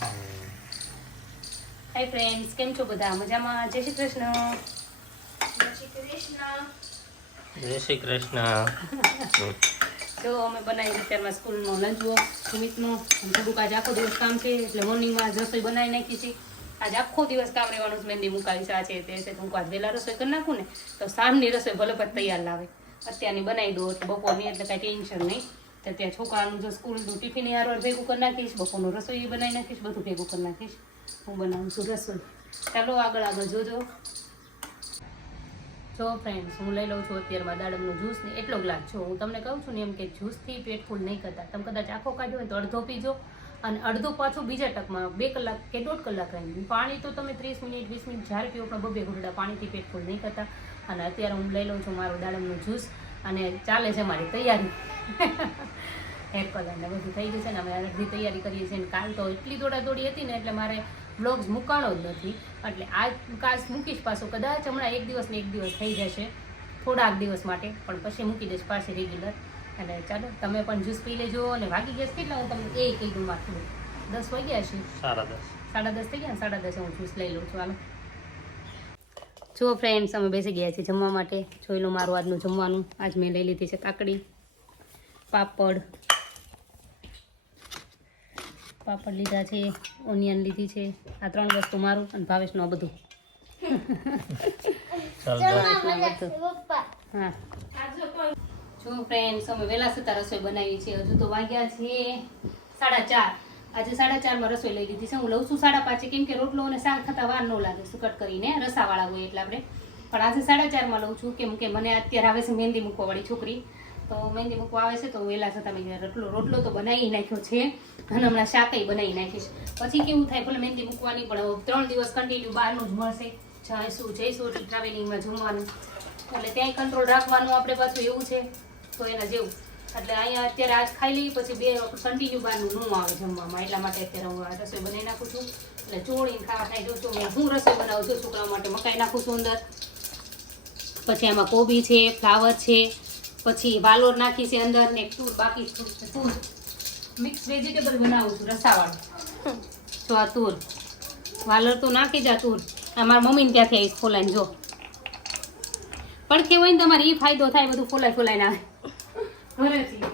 Hi friends કેમ છો બધા? મજામાં? જય શ્રી કૃષ્ણ. જય શ્રી કૃષ્ણ. જો અમે બનાવી અત્યારમાં સ્કૂલનો લંચ બોક્સ સુમિતનો. થોડુંક આજે આખો દિવસ કામ છે એટલે મોર્નિંગમાં રસોઈ બનાવી નાખી છે. આજે આખો દિવસ કામ રહેવાનું છે મહેંદી મુકાવી છે આ છે તે છે હું આજ વહેલા રસોઈ કરી નાખું ને તો સાંજની રસોઈ ભલે તૈયાર લાવે. અત્યારની બનાવી દો એટલે બપોરની એટલે કાંઈ ટેન્શન નહીં. તો ત્યાં છોકરાનું જો સ્કૂલનું ટિફિન યાર ભેગું કરી નાખીશ, બપોરનું રસોઈ બનાવી નાખીશ, બધું ભેગું કરી નાખીશ. હું બનાવું છું રસોઈ. ચાલો આગળ આગળ જોજો. જો ફ્રેન્ડ્સ હું લઈ લઉં છું અત્યારમાં દાડમનો જ્યુસ ને એટલો ગ્લાસ જો હું તમને કહું છું ને એમ કે જ્યુસથી પેટ ફૂલ નહીં કરતા. તમે કદાચ આખો કાઢ્યો હોય તો અડધો પીજો અને અડધો પાછું બીજા ટકમાં બે કલાક કે દોઢ કલાક રહી પાણી તો તમે ત્રીસ મિનિટ, વીસ મિનિટ જ્યારે પીવો પણ બબે ઘૂંટડા પાણીથી પેટ ફૂલ નહીં કરતા. અને અત્યારે હું લઈ લઉં છું મારો દાડમનો જ્યુસ અને ચાલે છે મારી તૈયારી. હેર કલર ને બધું થઈ ગયું છે ને અમે અડધી તૈયારી કરીએ છીએ ને કાલ તો એટલી દોડાદોડી હતી ને એટલે મારે બ્લોગ્સ મૂકાણો જ નથી. એટલે આજ કાચ મૂકીશ પાછું કદાચ હમણાં એક દિવસ ને એક દિવસ થઈ જશે થોડાક દિવસ માટે પણ પછી મૂકી દઈશ પાછી રેગ્યુલર અને ચાલો તમે પણ જ્યુસ પી લેજો અને વાગી ગયા છે કેટલા? હું તમને એ કહી દઉં માથું. દસ વાગ્યા છે? સાડા દસ. સાડા દસ થઈ ગયા સાડા દસે હું જ્યુસ લઈ લઉં છું. હાલો. જુઓ ફ્રેન્ડ્સ અમે બેસી ગયા છીએ જમવા માટે. જોઈ લો મારું આજનું જમવાનું. આજ મેં લઈ લીધી છે કાકડી પાપડ. પાપડ લીધા છે ઓનિયન લીધી છે. આ ત્રણ વસ્તુ મારું અને ભાવેશનું આ બધું. હા. જો ફ્રેન્ડ્સ અમે વહેલા સતા રસોઈ બનાવી છે. હજુ તો વાગ્યા છે સાડા ચાર. આજે સાડા ચારમાં રસોઈ લઈ લીધી છે. હું લઉં છું સાડા પાંચે, કેમ કે રોટલો અને શાક થતા વાર ન લાગે સુકટ કરીને. રસાવાળા હોય એટલે આપણે. પણ આજે સાડા ચારમાં લઉં છું, કેમ કે મને અત્યારે આવે છે મહેંદી મૂકવાવાળી છોકરી. તો મહેંદી મૂકવા આવે છે, તો વહેલા છતાં મેં રોટલો રોટલો તો બનાવી નાખ્યો છે. અને હમણાં શાકય બનાવી નાખીશ પછી કેવું થાય, ભલે મહેંદી મૂકવાની, પણ ત્રણ દિવસ કન્ટિન્યુ બહારનું જ મળશે. જઈશું જઈશું ટ્રાવેલિંગમાં જમવાનું. એટલે ત્યાંય કંટ્રોલ રાખવાનું આપણે પાછું એવું છે. તો એના જેવું. એટલે અહીંયા અત્યારે આજ ખાઈ લઈએ, પછી બે કન્ટિન્યુ બારનું નું આવે જમવામાં. એટલા માટે અત્યારે હું રસોઈ બનાવી નાખું છું. એટલે ચોળીને ખાવા થાય જો છું. હું રસોઈ બનાવું છું છોકરા માટે મકાઈ નાખું છું અંદર. પછી આમાં કોબી છે, ફ્લાવર છે, પછી વાલોર નાખી છે અંદર ને તૂર બાકી તૂર. મિક્સ વેજીટેબલ બનાવું છું, રસાવાળું. જો આ તૂર. વાલોર તો નાખી જા તૂર. આ મારા મમ્મીને ત્યાંથી આવીશ ફોલાઈને જો. પણ કેવું હોય ને તમારે એ ફાયદો થાય, બધું ફોલાઈ ફોલાઈને આવે. ઘરેથી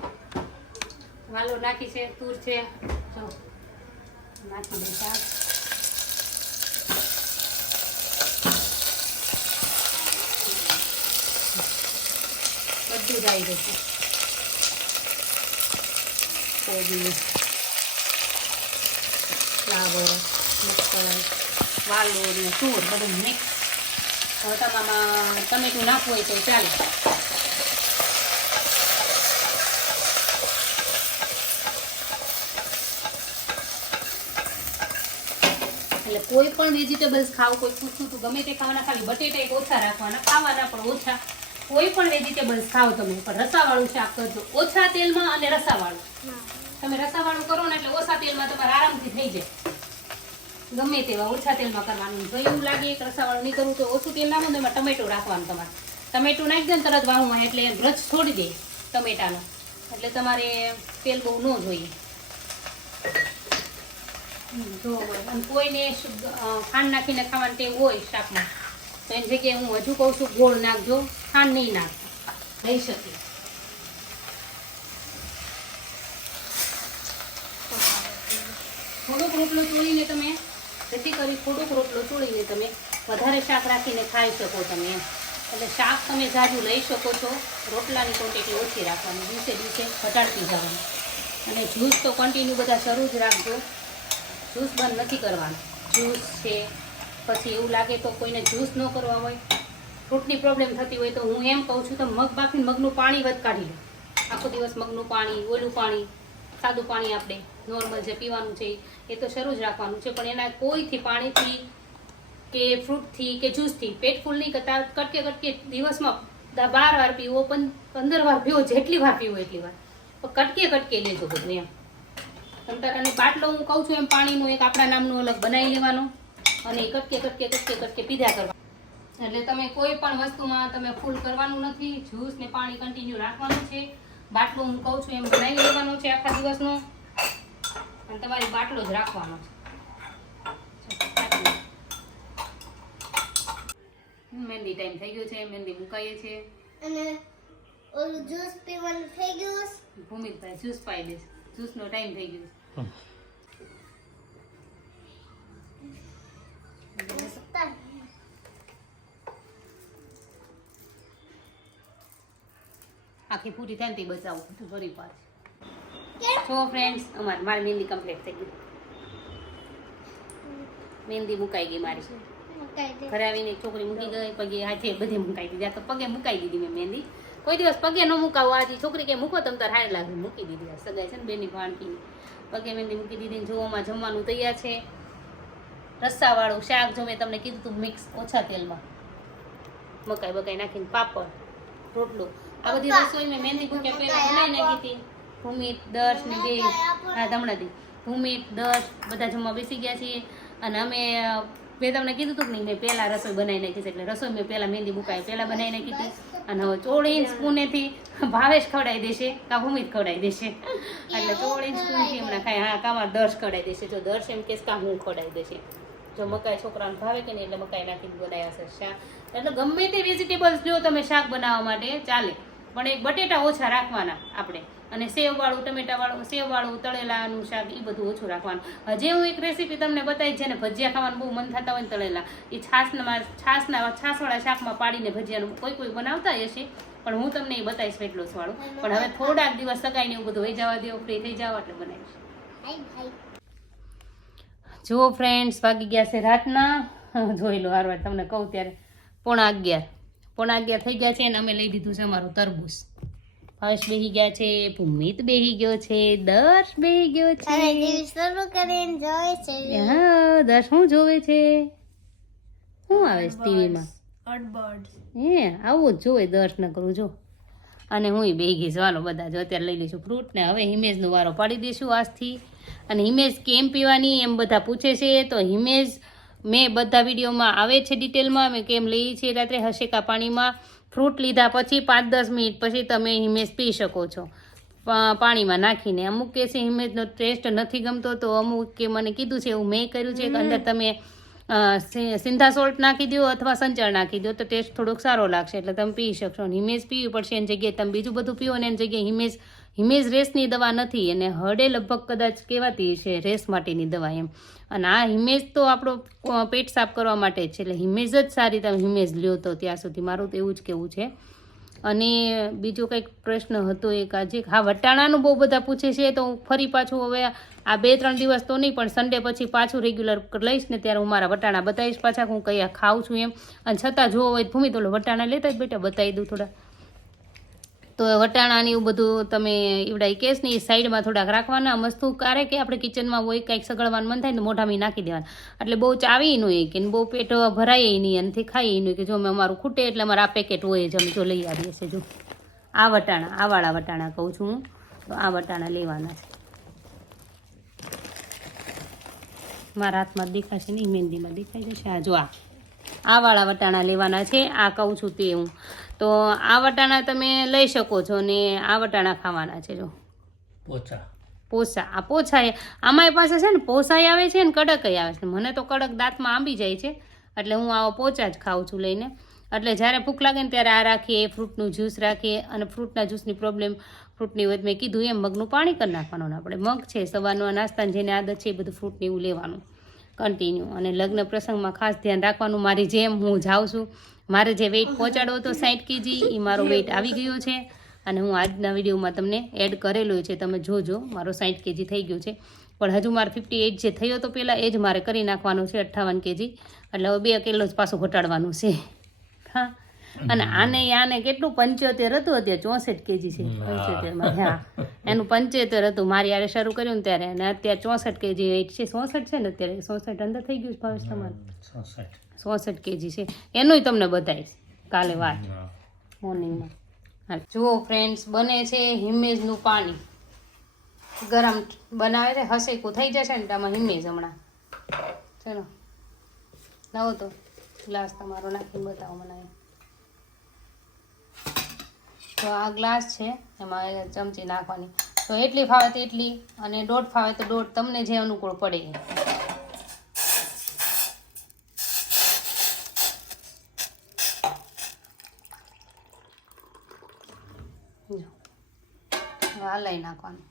વાલો નાખી છે, તૂર છે. જો, નાખી દે બધું જ આવી જશે. કોબી ફ્લાવર, મગફળી વાલો ને તૂર બધું મિક્સ. હવે તમામાં ટમેટું નાખવું હોય તો ચાલે. એટલે કોઈ પણ વેજીટેબલ્સ ખાવ કોઈ પૂછતું તો ગમે તે ખાવાના ખાલી બટેટા એક ઓછા રાખવાના ખાવાના પણ ઓછા. કોઈ પણ વેજીટેબલ્સ ખાવ તમે પણ રસાવાળું શાક કરજો. ઓછા તેલમાં અને રસાવાળું. તમે રસાવાળું કરો ને એટલે ઓછા તેલમાં તમારે આરામથી થઈ જાય. ગમે તેવા ઓછા તેલમાં કરવાનું. જો એવું લાગે કે રસાવાળું નહીં કરવું તો ઓછું તેલ નાખો ને એમાં ટમેટું રાખવાનું તમારે. ટમેટું નાખી દે ને તરત વાહુમાં એટલે રસ છોડી દે ટમેટાનો. એટલે તમારે તેલ બહુ ન જોઈએ. હમ, હોય. અને કોઈને ખાંડ નાખીને ખાવાનું તે હોય શાકમાં તો એની જગ્યાએ હું હજુ કહું છું ગોળ નાખજો ખાંડ નહીં નાખતા રહી શકે. થોડોક રોટલો ચોળીને તમે જેથી કરી થોડોક રોટલો ચોળીને તમે વધારે શાક રાખીને ખાઈ શકો તમે. એમ એટલે શાક તમે જાજુ લઈ શકો છો રોટલાની ક્વોન્ટિટી ઓછી રાખવાની દિવસે દિવસે ઘટાડતી જવાની. અને જ્યુસ તો કન્ટિન્યુ બધા શરૂ જ રાખજો. જ્યુસ બંધ નથી કરવાનું. જ્યુસ છે, પછી એવું લાગે તો કોઈને જ્યુસ ન કરવા હોય. ફ્રૂટની પ્રોબ્લેમ થતી હોય તો હું એમ કહું છું, તો મગ બાકી મગનું પાણી વધ કાઢી લો. આખો દિવસ મગનું પાણી, ઓલું પાણી, સાદું પાણી આપણે નોર્મલ જે પીવાનું છે એ તો શરૂ જ રાખવાનું છે, પણ એના કોઈથી પાણીથી કે ફ્રૂટથી કે જ્યુસથી, પેટ ફૂલ નહીં કરતા. કટકે કટકે દિવસમાં બાર વાર પીવો પણ પંદર વાર પીવો, જેટલી વાર પીવો એટલી વાર. કટકે કટકે લેજો બધું એમ. ટમટાટાનો બાટલો હું કહું છું એમ પાણીનો એક આપણા નામનો અલગ બનાવી લેવાનો અને એ કટકે કટકે કટકે કટકે પીધા કરવા. એટલે તમે કોઈ પણ વસ્તુમાં તમે ફૂલ કરવાનું નથી જ્યુસ ને પાણી કન્ટિન્યુ રાખવાનું છે. બાટલો હું કહું છું એમ બનાવી લેવાનો છે આખા દિવસનો. અને તમારે બાટલો જ રાખવાનો છે. મહેંદી ટાઈમ થઈ ગયો છે મહેંદી મુકાઈએ છે અને ઓલું જ્યુસ પીવાનું થઈ ગયું ભૂમિતભાઈ જ્યુસ પાઈ દેશે જ્યુસનો ટાઈમ થઈ ગયો આખી પૂરી થાય ને તે બચાવું તો ફરી પાછ. સો ફ્રેન્ડ્સ અમારી મારી મહેંદી કમ્પ્લીટ થઈ ગઈ. મહેંદી મુકાઈ ગઈ મારી. ઘરે આવીને છોકરી મૂકી ગઈ પગે હાથે બધે મુકાઈ દીધી. આ તો પગે મુકાઈ દીધી મેં મહેંદી. કોઈ દિવસ પગે ન મુકાવો. આજે છોકરી કે મૂકો તમ તાર હાય લાગે મૂકી દીધી. સગાઈ છે ને બેની ભાણકી. પગે મેંદી મૂકી દીધી ને જોવામાં જમવાનું તૈયાર છે. રસ્સાવાળું શાક જો મેં તમને કીધું હતું મિક્સ ઓછા તેલમાં. મકાઈ બકાઈ નાખીને પાપડ રોટલો. આ બધી રસોઈ મેં મહેંદી ભૂકે પહેલા બનાવી નાખી હતી. ભૂમિત દર્શ ને બે. હા હમણાંથી ભૂમિત દર્શ બધા જમવા બેસી ગયા છીએ. અને અમે મેં તમને કીધું હતું કે નહીં, મેં પહેલા રસોઈ બનાવી નાખી છે એટલે રસોઈ મેં પહેલાં મહેંદી મુકાવી પહેલાં બનાવી નાખી હતી. અને હવે ચોળીને સ્પૂનેથી ભાવેશ ખવડાવી દેશે, કા ભૂમિત ખવડાવી દેશે. એટલે ચોળીને સ્પૂનથી હમણાં ખાય હા કામાં દર્શ ખવડાવી દેશે. જો દર્શ એમ કેસ કા હું ખવડાવી દેશે. જો મકાઈ છોકરાને ભાવે કે નહીં એટલે મકાઈ નાખીને બનાવ્યા છે શાક. એટલે ગમે તે વેજીટેબલ્સ જો તમે શાક બનાવવા માટે, ચાલે. પણ એક બટેટા ઓછા રાખવાના આપણે. અને સેવવાળું ટમેટાવાળું સેવવાળું તળેલાનું શાક એ બધું ઓછું રાખવાનું. હજી હું એક રેસીપી તમને બતાવી જેને ભજીયા ખાવાનું બહુ મન થતા હોય ને તળેલા. એ છાશના છાશના છાસવાળા શાકમાં પાડીને ભજીયાનું કોઈ કોઈ બનાવતા હશે પણ હું તમને એ બતાવીશ વેટ લોસ વાળું. પણ હવે થોડાક દિવસ સગાઈને એવું બધું હોઈ જવા દેવો ફ્રી થઈ જાવ એટલે બનાવીશ. જુઓ ફ્રેન્ડ્સ વાગી ગયા છે રાતના. જોઈ લો હારવાર તમને કહું ત્યારે પોણા અગિયાર. પોણા અગિયાર થઈ ગયા છે અને અમે લઈ દીધું છે અમારું તરબૂચ. ભાવેશ બેહી ગયા છે ભૂમિત બેહી ગયો છે દર્શ બેહી ગયો છે. શરૂ કરીને જોવે છે. હા દર્શ શું જોવે છે? શું આવે છે ટીવીમાં? હે આવું જ જોવે દર્શ ન કરું જો. અને હું બેહી ગઈ ચાલો બધા જો અત્યારે લઈ લઈશું ફ્રૂટ ને હવે હિમેશનો વારો પાડી દઈશું આજથી. અને હિમેશ કેમ પીવાની એમ બધા પૂછે છે તો હિમેશ મેં બધા વિડીયોમાં આવે છે ડિટેલમાં અમે કેમ લઈએ છીએ રાત્રે હશેકા પાણીમાં ફ્રૂટ લીધા પછી પાંચ દસ મિનિટ પછી તમે હિમેશ પી શકો છો. પાણીમાં નાખીને. અમુક કે છે હિમેશનો ટેસ્ટ નથી ગમતો તો અમુક કે મને કીધું છે એવું મેં કર્યું છે કે અંદર તમે સિંધા સોલ્ટ નાખી દો અથવા સંચળ નાખી દો તો ટેસ્ટ થોડોક સારો લાગશે. એટલે તમે પી શકશો. અને હિમેશ પીવી પડશે એની જગ્યાએ તમે બીજું બધું પીવો ને એની જગ્યાએ હિમેશ હિમેશ રેસની દવા નથી અને હળે લગભગ કદાચ કહેવાતી છે રેસ માટેની દવા એમ. અને આ હિમેજ તો આપણો પેટ સાફ કરવા માટે છે, એટલે હિમેજ જ સારી તમે હિમેજ લ્યો તો ત્યાં સુધી. મારું તો એવું જ કહેવું છે. અને બીજો કંઈક પ્રશ્ન હતો એક આજે. હા, વટાણાનું બહુ બધા પૂછે છે, તો હું ફરી પાછું હવે આ બે ત્રણ દિવસ તો નહીં, પણ સન્ડે પછી પાછું રેગ્યુલર લઈશ ને ત્યારે હું મારા વટાણા બતાવીશ પાછા, હું કયા ખાઉં છું એમ. અને છતાં જોવો હોય ભૂમિ તો વટાણા લેતા જ બેટા બતાવી દઉં થોડા. તો વટાણાની એવું બધું તમે એવડા કેસ ને એ સાઈડમાં થોડાક રાખવાના. મસ્તું કારે કે આપણે કિચનમાં હોય કંઈક સગળવાનું મન થાય ને મોઢામાં નાખી દેવાના. એટલે બહુ ચાવી નહીં કે બહુ પેટ ભરાય નહીં અને ખાઈ નહીં કે જો અમે અમારું ખૂટે એટલે અમારે આ પેકેટ હોય જ, અમે જો લઈ આવીએ છીએ. જો, આ વટાણા આવાળા વટાણા કહું છું હું. તો આ વટાણા લેવાના છે. મારા હાથમાં દેખાશે નહીં, મહેંદીમાં દેખાઈ જશે. આ જો આ. આ વાળા વટાણા લેવાના છે આ કહું છું તે હું. તો આ વટાણા તમે લઈ શકો છો ને આ વટાણા ખાવાના છે જો. પોચા. પોસા. આ પોછા એ આમાંય પાસે છે ને પોસાય આવે છે ને કડકય આવે છે. મને તો કડક દાંતમાં આંબી જાય છે એટલે હું આવો પોચા જ ખાઉં છું લઈને. એટલે જ્યારે ભૂખ લાગે ને ત્યારે આ રાખીએ ફ્રૂટનું જ્યુસ રાખીએ અને ફ્રૂટના જ્યુસની પ્રોબ્લેમ ફ્રૂટની વધ મેં કીધું એમ મગનું પાણી કરી નાખવાનું આપણે. મગ છે સવારનો નાસ્તાની જેને આદત છે એ બધું ફ્રૂટને એવું લેવાનું. કન્ટિન્યુ અને લગ્ન પ્રસંગમાં ખાસ ધ્યાન રાખવાનું, મારી જેમ હું જાઉં છું. મારે જે વેઇટ પહોંચાડવો હતો સાઠ કેજી એ મારો વેઇટ આવી ગયો છે. અને હું આજના વિડીયોમાં તમને એડ કરેલો છે. તમે જોજો, મારો સાઠ કેજી થઈ ગયો છે. પણ હજુ મારે ફિફ્ટી એઇટ જે થયો હતો પહેલાં એ જ મારે કરી નાખવાનું છે, અઠ્ઠાવન કેજી એટલે હવે બે કિલો જ પાછું ઘટાડવાનું છે. હા. અને આને આને કેટલું પંચોતેર હતું અત્યારે? ચોસઠ કેજી છે. પંચોતેરમાં હા. એનું પંચોતેર હતું. મારી યારે શરૂ કર્યું ને ત્યારે. અને અત્યારે ચોસઠ કેજી વેઇટ છે. ચોસઠ છે ને અત્યારે? ચોસઠ અંદર થઈ ગયું છે ભાવેશ તમારું? ચોસઠ. કેજી છે. એનુંય તમને બતાવીશ કાલે વાત. મોર્નિંગમાં. હા જુઓ ફ્રેન્ડ્સ બને છે હિમેજનું પાણી. ગરમ બનાવે છે. હસેકું થઈ જશે ને આમાં હિમેજ હમણાં. ચલો. નવો તો. ગ્લાસ તમારો નાખીને બતાવો મને. તો આ ગ્લાસ છે, એમાં ચમચી નાખવાની. તો એટલી ફાવે તો એટલી, અને દોઢ ફાવે તો દોઢ, તમને જે અનુકૂળ પડે આ લઈ નાખવાનું.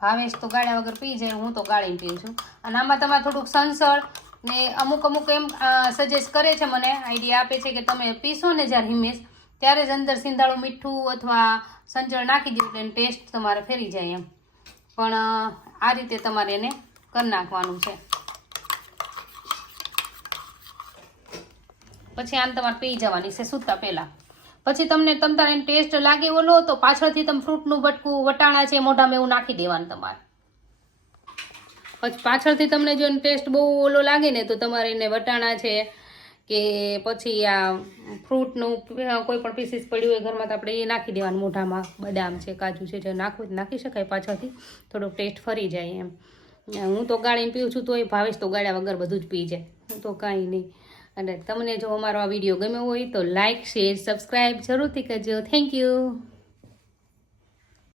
ભાવેશ તો ગાળ્યા વગર પી જાય, હું તો ગાળીને પીઉં છું. અને આમાં તમારે થોડુંક સંસળ ને અમુક અમુક એમ સજેસ્ટ કરે છે મને આઈડિયા આપે છે કે તમે પીશો ને જ્યારે હિમેશ ત્યારે જ અંદર સિંધાળું મીઠું અથવા સંચળ નાખી દીધું એટલે ટેસ્ટ તમારે ફેરી જાય એમ. પણ આ રીતે તમારે એને કરી નાખવાનું છે. પછી આમ તમારે પી જવાની છે સૂતા પહેલાં. પછી તમને તમ એને ટેસ્ટ લાગે ઓલો, તો પાછળથી તમે ફ્રૂટનું બટકું, વટાણા છે મોઢામાં એવું નાખી દેવાનું તમારે. પછી પાછળથી તમને જો ટેસ્ટ બહુ ઓલો લાગે ને, તો તમારે એને વટાણા છે કે પછી આ ફ્રૂટનું કોઈ પણ પીસીસ પડ્યું હોય ઘરમાં તો આપણે એ નાખી દેવાનું મોઢામાં, બદામ છે, કાજુ છે, જે નાખવું નાખી શકાય પાછળથી. થોડોક ટેસ્ટ ફરી જાય એમ. હું તો ગાળીને પીઉં છું તો એ ભાવેશ તો ગાળ્યા વગર બધું જ પી જાય. હું તો કાંઈ નહીં. અને તમને જો અમારો આ વીડિયો ગમ્યો હોય તો લાઇક શેર સબસ્ક્રાઈબ જરૂરથી કરજો. Thank you